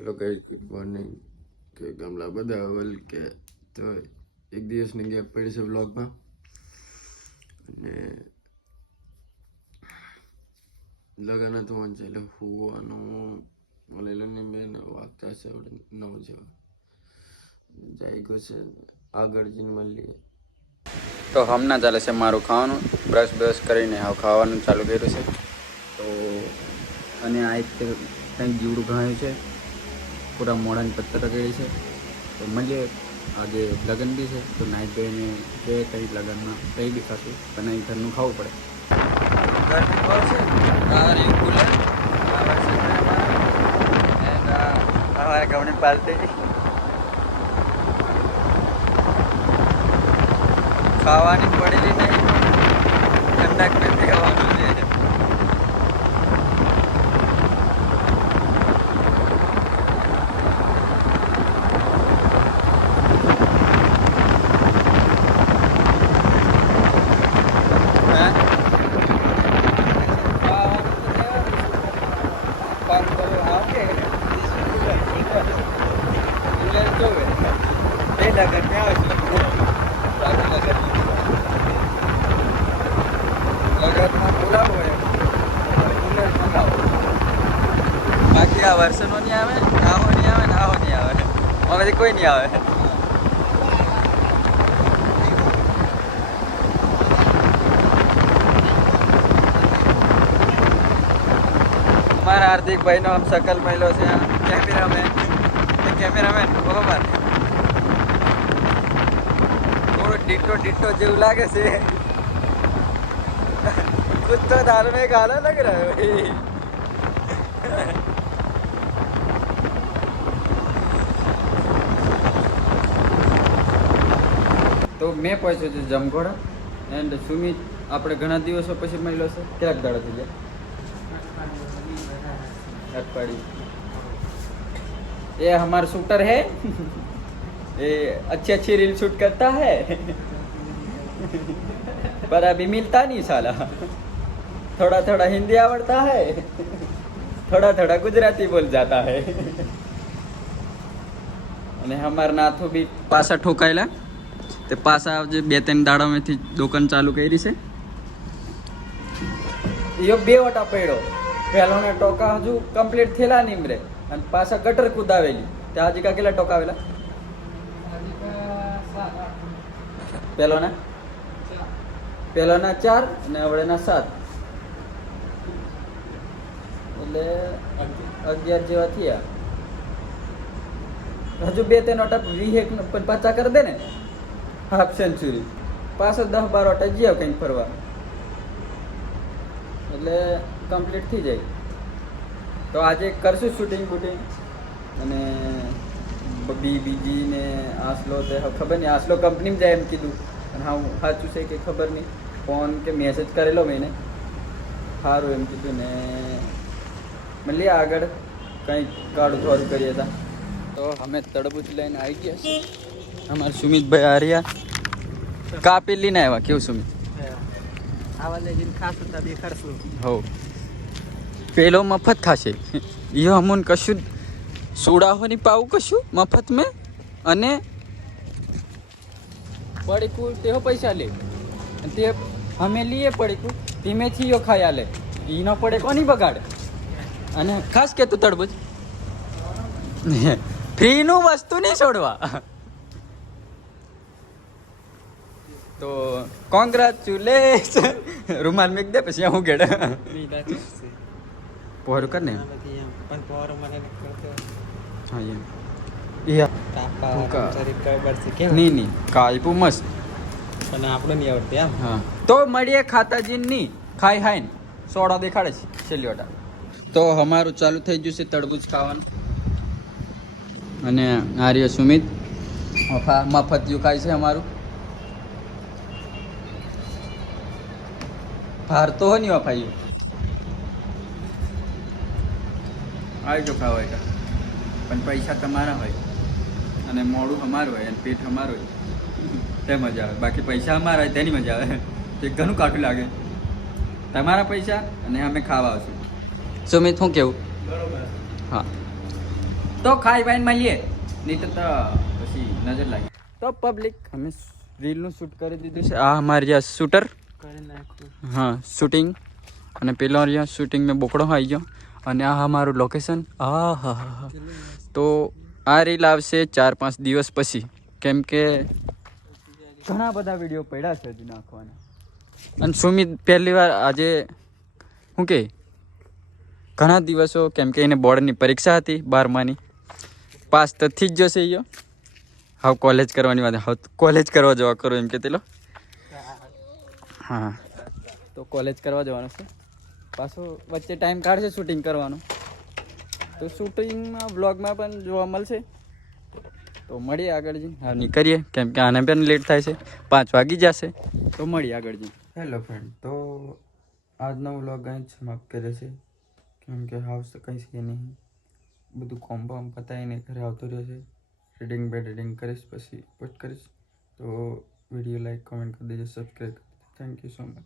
Hello guys, good morning. કે ગામડા બધા અવલ કે તો એક દિવસની ગેપ પડી છે વ્લોગમાં. અને લગન હતું વાંચે એટલે હોવાનું ઓલેલોની બેન વાગતા છે 9 જેવા જાય ગયો છે. આગળ જઈને મળીએ. તો હમણાં ચાલે છે મારું ખાવાનું. બ્રશ કરીને હવે ખાવાનું ચાલુ કર્યું છે. તો અને આ એક કંઈક જીવડું ઘાયું છે, પૂરા મોઢાની પત્તર ગઈ છે. તો મળીએ, આજે લગ્ન બી છે તો નાઈટ ગઈને જે કંઈ લગ્નમાં કંઈ બી ખાશું પણ અહીં ઘરનું ખાવું પડે. ઘરનું ખાવ છે કુલર અમારા ગામની પાર્ટી ખાવાની પડેલી નહીં, ઠંડક નથી ખાવાનું છે. બાકી આ વર્ષનો નહીં આવે, આવો નહીં આવે ને આવો નહીં આવે, આમાંથી કોઈ નહીં આવે. અમારા હાર્દિકભાઈનો આમ શકલ મહિલો છે, કેમેરામેન બરોબર થોડું ડીટો જેવું લાગે છે. कुछ तो दाल में काला लग रहा है भाई. તો મેં પહોંચ્યો છું જમઘોડા એન્ડ સુમિત આપણે ઘણા દિવસો પછી મળ્યો છે. ક્યાંક દાડો થઈ ગયા અઠવાડી. ये हमारा शूटर है, ये अच्छी रील शूट करता है पर अभी मिलता नहीं साला. थोड़ा हिंदी आवड़ता है, थोड़ा गुजराती बोल जाता है. અને हमारा नाथो भी पासा ठोकाયેલા તે પાસા જે 2-3 દાડામાંથી દુકાન ચાલુ કરી છે. યો 2 વટા પડ્યો, પહેલોને ટોકા હજુ કમ્પ્લીટ થેલા નીમરે અને પાછા ગટર કુદાવેલી. ત્યાં હજી કેટલા ટોકાવેલા? પહેલોના 4 અને હવડેના 7 એટલે 11 જેવા થયા. હજુ 2-3 વટા 50 કરી દે ને, હાફ સેન્ચુરી પાછળ 10-12 વટા જ્યાં કંઈક ફરવા એટલે કમ્પ્લીટ થઈ જાય. તો આજે કરશું શૂટિંગ અને બીજી ને આસલો તે ખબર નહીં, આસલો કંપનીમાં જાય એમ કીધું. અને હા સાચું છે કે ખબર નહીં, ફોન કે મેસેજ કરેલો મેં સારું એમ કીધું ને મળીએ આગળ કંઈક કાઢું થોડું કરીએ હતા. તો અમે તડબૂચ લઈને આવી ગયા છીએ. અમારા સુમિતભાઈ આર્યા કાપી લઈને આવ્યા. કેવું સુમિત? હો પેલો મફત થશે એ અમુન કશું સોડા ની પાવું કશું મફત મેં. અને પડીકું તે પૈસા લે તે અમે લઈએ પડીકું ધીમેથી યો ખાયા લે એનો પડે કોની બગાડે. અને ખાસ કે તું તડબૂચ ફ્રીનું વસ્તુ નહીં છોડવા. તો કોંગ્રેચ્યુલેશન. રૂમાલ મેક દે પછી હું ગેડ પોર કર ને. નહીં કાયપું મસ્ત અને આપણે નહીં આવડતી એમ. હા તો મળીએ ખાતાજી ની ખાઈ હાઈ સોડા દેખાડે છે છેલ્લી વટા. તો અમારું ચાલુ થઈ ગયું છે તડબૂચ ખાવાનું. અને આર્ય સુમિત મફતિયું ખાય છે અમારું. ભાર તો હોય નહીં વફાયું આવી જો ખાવા હોય પણ પૈસા તમારા હોય અને મોડું અમારું હોય અને પેટ અમારું હોય તે મજા આવે. બાકી પૈસા અમારા હોય તેની મજા આવે. તે ઘણું કાઠું લાગે. તમારા પૈસા અને અમે ખાવા આવશું. સુમિત શું કેવું? બરોબર. હા તો ખાઈ પાઈને મળીએ, નહીં તો પછી નજર લાગી. તો પબ્લિક અમે રીલનું શૂટ કરી દીધું છે. આ અમારી આ શૂટર કરી નાખું. હા શૂટિંગ, અને પેલો અહીંયા શૂટિંગ મેં બોકડો આવી ગયો. અને આ અમારું લોકેશન. હા હા હા. તો આ રીલ આવશે 4-5 દિવસ પછી, કેમ કે ઘણા બધા વિડીયો પડ્યા છે હજી નાખવાના. અને સુમિત પહેલી વાર આજે શું કે ઘણા દિવસો, કેમ કે એને બોર્ડની પરીક્ષા હતી 12માની, પાસ તો થઈ જ જશે એ. હાવ કોલેજ કરવાની વાત, હાવ કોલેજ કરવા જવા કરો એમ કે તેલો. હા તો કોલેજ કરવા જવાનું છે પાછો, વચ્ચે ટાઈમ કાઢશે શૂટિંગ કરવાનું. તો શૂટિંગમાં વ્લોગમાં પણ જોવા મળશે. તો મળીએ આગળ જઈને. હા નહીં કરીએ, કેમ કે આને પણ લેટ થાય છે, 5 વાગી જશે. તો મળીએ આગળ જઈને. હેલો ફ્રેન્ડ, તો આજનો વ્લોગ અહીં જ સમાપ્ત કરે છે, કેમ કે હાઉસ તો કંઈ છે નહીં. બધું કોમ્બોમ પતાવીને ઘરે આવતો રહેશે. રીડિંગ બેડ રીડિંગ કરીશ, પછી પોસ્ટ કરીશ. તો વિડીયો લાઈક કમેન્ટ કરી દેજો, સબસ્ક્રાઈબ કરી દેજો. Thank you so much.